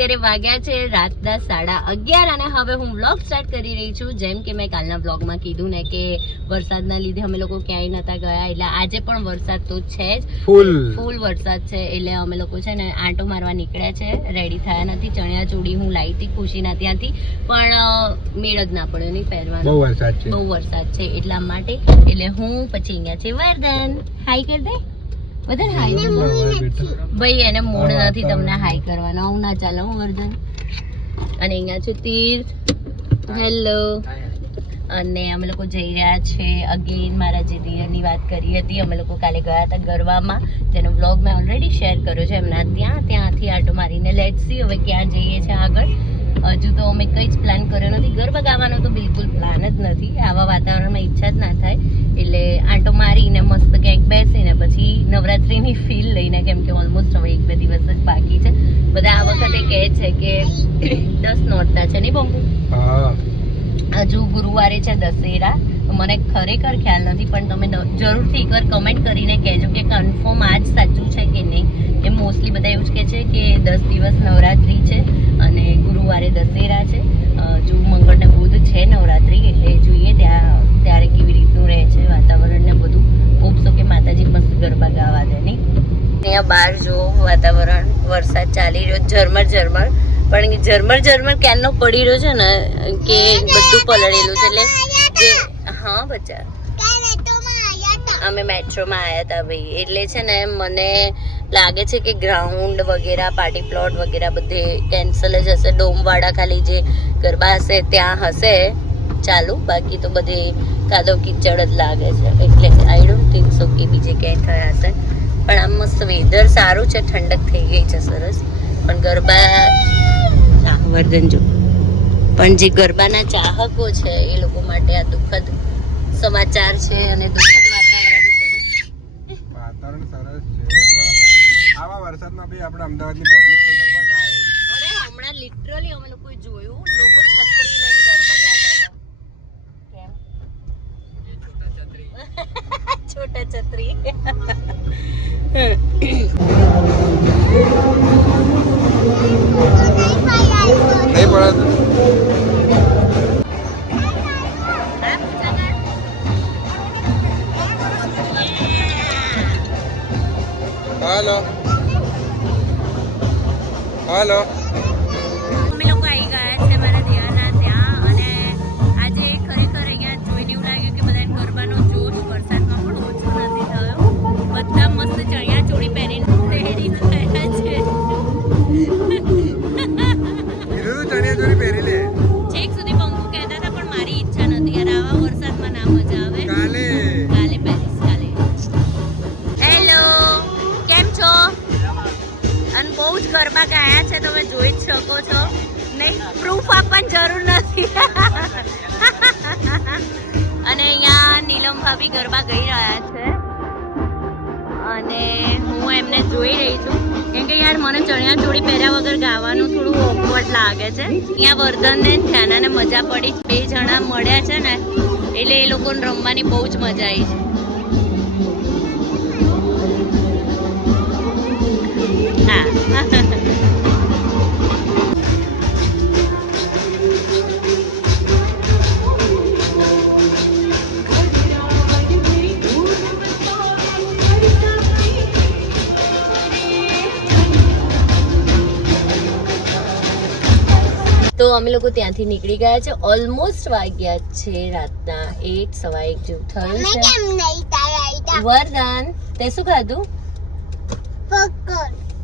અત્યારે વાગ્યા છે રાતના સાડા અગિયાર અને હવે હું વ્લોગ સ્ટાર્ટ કરી રહી છું. જેમ કે મેં કાલના વ્લોગમાં કીધું ને કે વરસાદના લીધે અમે લોકો ક્યાંય નતા ગયા એટલે આજે પણ વરસાદ તો છે જ. ફૂલ. ફૂલ વરસાદ છે એટલે અમે લોકો છે ને આંટો મારવા નીકળ્યા છે. રેડી થયા નથી ચણિયા ચોળી હું લાવી હતી ખુશીના ત્યાંથી. પણ મેળ જ ના પડ્યો નહીં બહુ પહેરવાનો વરસાદ છે. બહુ વરસાદ છે એટલા માટે. એટલે હું પછી અહીંયા છે. વર્ધન હાઈ કરી દે. વર્ધન હાઈ ભાઈ એને મૂડ નથી તમને હાઈ કરવાનો. હું ના ચાલે હું વર્ધન અને અહીંયા છે તીર્થ હેલો અને અમે લોકો જઈ રહ્યા છે અગેન મારા જે દિયરની વાત કરી હતી. અમે લોકો કાલે ગયા હતા ગરબામાં તેનો વ્લોગ મેં ઓલરેડી શેર કર્યો છે. એમના ત્યાં ત્યાંથી આટો મારીને લેટ સી હવે ક્યાં જઈએ છે આગળ. હજુ તો અમે કંઈ જ પ્લાન કર્યો નથી. ગરબા ગાવાનો તો બિલકુલ પ્લાન જ નથી. આવા વાતાવરણમાં ઈચ્છા જ ના થાય. એટલે આંટો મારીને મસ્ત પછી નવરાત્રિની ફીલ લઈને કેમ કે ઓલમોસ્ટ હવે એક બે દિવસ જ બાકી છે. બધા આ વખતે કહે છે કે દસ નોરતા છે નહીં બંબુ? હજુ ગુરુવારે છે દશેરા. મને ખરેખર ખ્યાલ નથી પણ તમે જરૂરથી એકવાર કમેન્ટ કરીને કહેજો કે કન્ફર્મ આ જ સાચું છે કે નહીં. એ મોસ્ટલી બધા એવું જ કહે છે કે દસ દિવસ નવરાત્રિ છે અને ગુરુવારે દશેરા છે. જો મંગળને બુધ છે નવરાત્રિ એટલે જોઈએ ત્યાં ત્યારે કેવી રીતનું રહે છે વાતાવરણ ને બધું હોપસો કે માતાજી મસ્ત ગરબા ગાવા દે નહીં અહીંયા બહાર જો વાતાવરણ, વરસાદ ચાલી રહ્યો, ઝરમર ઝરમર. પણ ઝરમર ઝરમર ક્યારનો પડી રહ્યો છે ને, કે બધું પલળેલું છે એટલે હા બચ્ચા અમે મેટ્રોમાં આવ્યા હતા ભાઈ. એટલે છે ને મને લાગે છે કે ગ્રાઉન્ડ વગેરે, પાર્ટી પ્લોટ વગેરે બધે કેન્સલ જ હશે. ડોમવાળા ખાલી જે ગરબા હશે, ત્યાં હશે. ચાલુ, બાકી તો બધે કાદો કિચડ જ લાગે છે. એટલે આઈ ડોન્ટ થિંક સો કે બીજે ક્યાંય થયા હશે. પણ આમ મસ્ત વેધર સારું છે ઠંડક થઈ ગઈ છે સરસ. પણ ગરબા વર્ધન જો. પણ જે ગરબાના ચાહકો છે એ લોકો માટે આ દુઃખદ સમાચાર છે અને દુઃખદ વાતાવરણ છે. વાતાવરણ સરસ છે પણ આવા વરસાદમાં બી આપણે અમદાવાદની પબ્લિક તો ગરબા ગાય અરે હમણાં લિટરલી અમે લોકોએ જોયું લોકો છત્રી લઈને ગરબા ગાતા હતા. કેમ? છોટા છત્રી હાલો હાલો અને અહીંયા નીલમ ભાભી ગરબા ગઈ રહ્યા છે. અને હું એમને જોઈ રહી છું. કેમ કે યાર, મને ચણિયા ચોળી પહેર્યા વગર ગાવાનું થોડું ઓકવર્ડ લાગે છે. અહીંયા વર્ધનને ધ્યાનાને મજા પડી. બે જણા મળ્યા છે ને, એટલે એ લોકોને રમવાની બહુ જ મજા આવી છે. હા. અમે લોકો ત્યાંથી નીકળી ગયા છે. ઓલમોસ્ટ વાગ્યા છે રાતના એક સવા એક જેવું થયું છે. વરદાન તે શું ખાધું?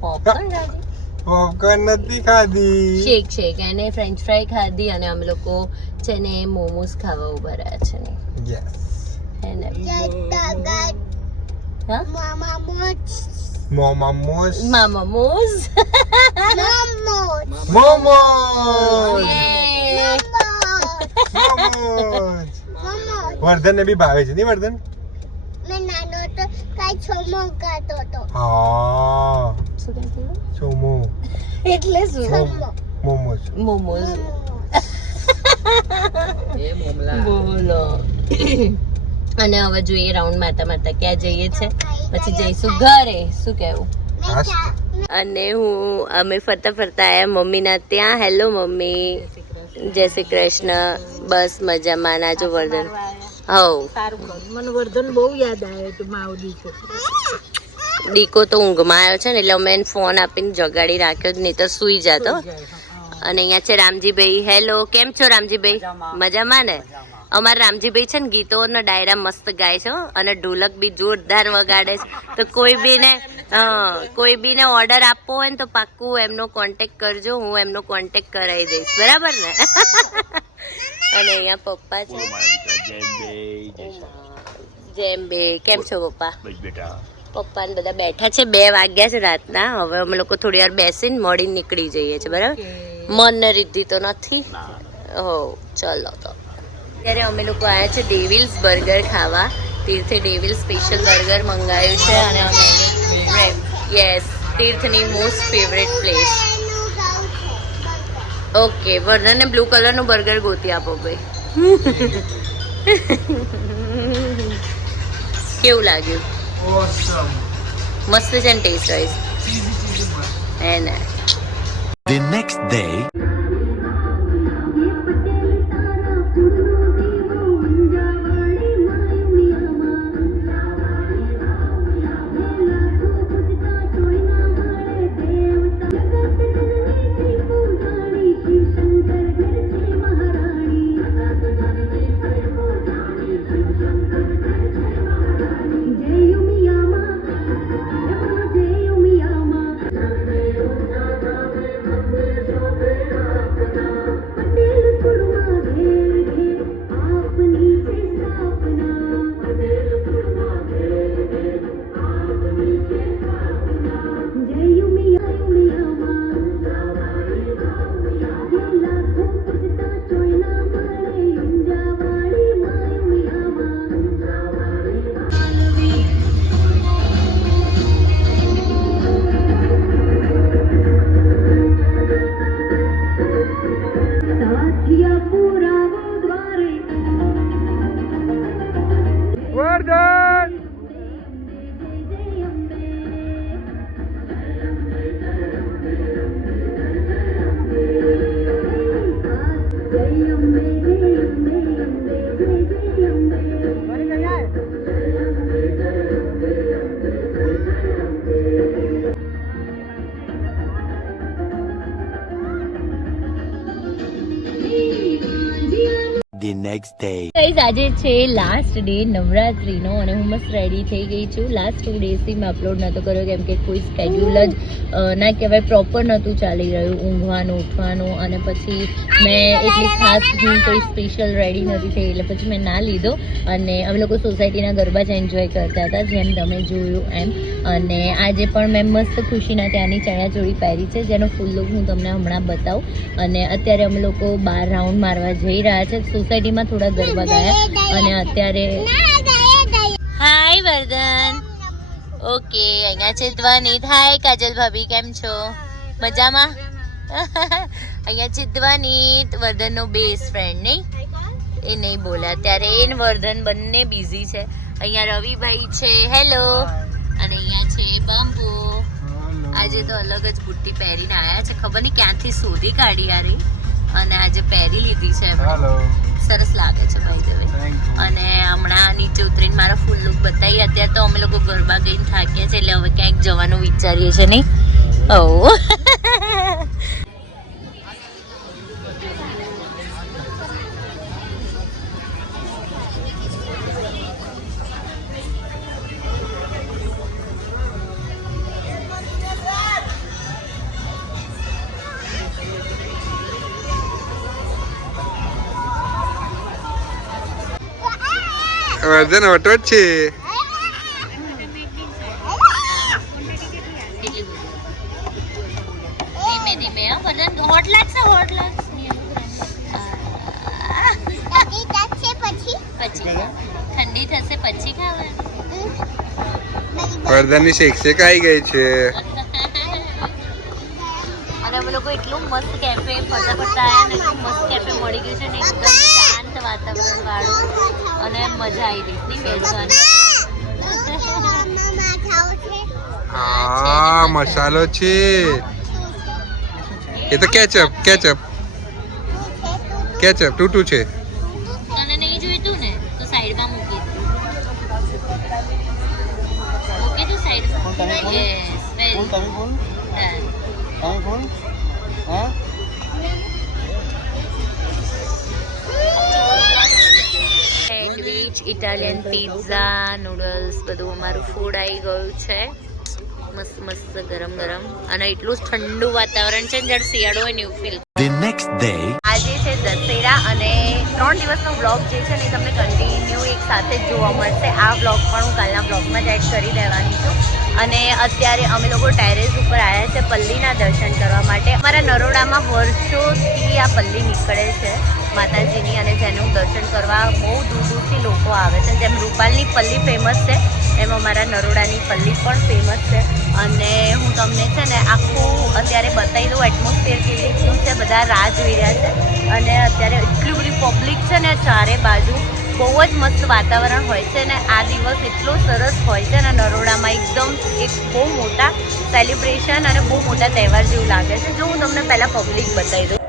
પોપકોર્ન ખાધી? પોપકોર્ન નથી ખાધી. શેક શેક. એને ફ્રેન્ચ ફ્રાય ખાધી અને અમે લોકો છે ને મોમોસ ખાવા ઊભા રહ્યા છે ને. યસ હે? ને હા મોમા મોસ મામા મોઝ મોમોસ મોમોસ વર્ધન ને બી ભાવે છે નહીં વર્ધન હા શું કહેતું ચોમો એટલે શું? મોમોસ બોલો. અને હવે જોઈએ રાઉન્ડ મારતા મારતા ક્યાં જઈએ છે. પછી જઈશું ઘરે. શું કહેવું? અને હું અમે ફરતા ફરતા આવ્યા મમ્મીના ત્યાં. Hello mummy. જય શ્રી કૃષ્ણ. બસ મજામાં. ના જો વર્ધન. હવ. મને વર્ધન બહુ યાદ આવ્યો તો માવડી છે દીકો તો ઊંઘમાં આવ્યો છે ને એટલે અમે એને ફોન આપીને જગાડી રાખ્યો નહીં તો સૂઈ જતો. અને અહીંયા છે રામજીભાઈ. હેલો કેમ છો રામજીભાઈ? મજામાં. ને? અમારા રામજીભાઈ છે ને ગીતોના ડાયરા મસ્ત ગાય છે અને ઢોલક બી જોરદાર વગાડે છે. તો કોઈ બીને કોઈ બીને ઓર્ડર આપવો હોય ને તો પાક્કું એમનો કોન્ટેક કરજો હું એમનો કોન્ટેક કરાવી દઈશ. બરાબર ને? અને અહીંયા પપ્પા છે. જેમ બે કેમ છો પપ્પા? પપ્પા ને બધા બેઠા છે. બે વાગ્યા છે રાતના. હવે અમે લોકો થોડી વાર બેસીને મળીને નીકળી જઈએ છીએ. બરાબર? મન ને રીધી તો નથી? હો ચલો તો. ત્યારે અમે લોકો આવ્યા છે ડેવિલ્સ બર્ગર ખાવા. તીર્થે ડેવિલ સ્પેશિયલ બર્ગર મંગાવ્યું છે અને અમે યસ તીર્થની મોસ્ટ ફેવરેટ પ્લેસ ઓકે વર્ધનને બ્લુ કલરનું બર્ગર ગોતી આપો ભાઈ. કેવું લાગ્યું? મસ્ત છે ને ટેસ્ટ વાઇઝ હે ને. The next day. The next day. Guys આજે છે લાસ્ટ ડે નવરાત્રીનો અને હું મસ્ત રેડી થઈ ગઈ છું. લાસ્ટ ટુ ડેઝથી મેં અપલોડ નહોતો કર્યો, કેમ કે કોઈ સ્કેડ્યુલ જ ના કહેવાય પ્રોપર નહોતું ચાલી રહ્યું, ઊંઘવાનું, ઉઠવાનું અને પછી મેં એટલી ખાસ હું કોઈ સ્પેશિયલ રેડી નથી થઈ, એટલે પછી મેં ના લીધો. અને અમે લોકો સોસાયટીના ગરબા જ એન્જોય કરતા હતા, જેમ તમે જોયું એમ. અને આજે પણ મેં મસ્ત ખુશીના ત્યાંની ચણિયાચોળી પહેરી છે, જેનો ફૂલ લુક હું તમને હમણાં બતાવું. અને અત્યારે અમે લોકો બાર રાઉન્ડ મારવા જઈ રહ્યા છે. સોસાયટીમાં થોડા ગરબા ગયા અને અત્યારે હાય વર્ધન. ઓકે અહીંયા છે ધ્વનિત હાય કાજલ ભાભી, કેમ છો? મજામાં? અહીંયા છે ધ્વનિત વર્ધનનો બેસ્ટ ફ્રેન્ડ નહીં? એ નહીં બોલ્યા ત્યારે એ વર્ધન બંને બિઝી છે. અહીંયા રવિભાઈ છે. હેલો અને અહીંયા છે બંબુ. આજે તો અલગ જ બુટ્ટી પહેરીને આવ્યા છે. ખબર નહીં ક્યાંથી શોધી કાઢી આ અને આજે પહેરી લીધી છે સરસ લાગે છે ભાઈ દેવે અને હમણાં નીચે ઉતરીને મારા ફૂલ લુક બતાવી. અત્યારે તો અમે લોકો ગરબા ગઈને થાક્યા છે એટલે હવે ક્યાંક જવાનું વિચારીએ છે નહીં? ઓ વર્ધન ઓટો જ છે. ઠંડી થશે પછી ખાવાનું વર્ધનની શેક શેક આવી ગઈ છે. અને અમે લોકો એટલું મસ્ત કેફે ફરતા આવ્યા ને એટલું મસ્ત કેફે મળી ગયું છે ને એકદમ શાંત વાતાવરણ વાળું અને મજા આવી નહીં બેસવાની. હા મસાલો છે. એ તો કેચઅપ કેચઅપ. કેચઅપ ટૂટુ છે. તને નહીં જોઈતું ને તો સાઈડમાં મૂકી દે. મૂકી દે સાઈડમાં. યસ વેરી તમે બોલ? તમે બોલ? હા? સેન્ડવિચ ઇટાલિયન પિઝા નૂડલ્સ બધું અમારું ફૂડ આવી ગયું છે. મસ્ત મસ્ત ગરમ ગરમ. અને એટલું જ ઠંડુ વાતાવરણ છે જ્યારે શિયાળો હોય ને એવું ફીલ The next day. આજે છે દશેરા અને ત્રણ દિવસનો બ્લોગ જે છે ને તમને કન્ટિન્યુ એક સાથે જ જોવા મળશે. આ બ્લોગ પણ હું કાલના બ્લોગમાં જ એડ કરી દેવાની છું. અને અત્યારે અમે લોકો ટેરેસ ઉપર આવ્યા છે પલ્લીના દર્શન કરવા માટે. અમારા નરોડામાં વર્ષોથી આ પલ્લી નીકળે છે. માતાજીની અને જેનું દર્શન કરવા બહુ દૂર દૂરથી લોકો આવે છે. જેમ રૂપાલની પલ્લી ફેમસ છે, એમ અમારા નરોડાની પલ્લી પણ ફેમસ છે. અને હું તમને છે ને આખું અત્યારે બતાવી દઉં એટમોસ્ફિયર કેવી છે, બધા રાહ જોઈ રહ્યા છે. અને અત્યારે એટલી બધી પબ્લિક છે ને, ચારે બાજુ બહુ જ મસ્ત વાતાવરણ હોય છે ને, આ દિવસ એટલો સરસ હોય છે ને, નરોડામાં એકદમ એક બહુ મોટા સેલિબ્રેશન અને બહુ મોટા તહેવાર જેવું લાગે છે. જો હું તમને પહેલાં પબ્લિક બતાવી દઉં.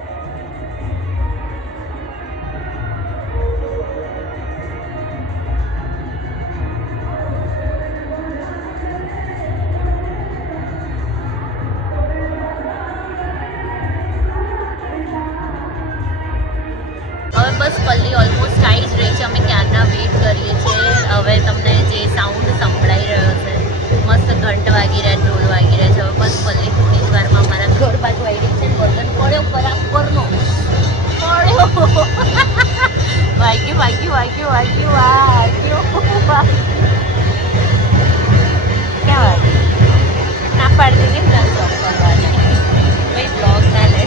કંટવાગીરા ઢોળવાગીરા ચોક્કસ પલ્લી પોલીસવારમાં મારા ઘર બાજુ આવી છે વર્તન પડ્યો બરાબરનો પડ્યો વાગ્યું વાગ્યું વાગ્યું વાગ્યું વાગ્યું વાગ્યું ના પાડી દીધી બ્લોગ ચાલે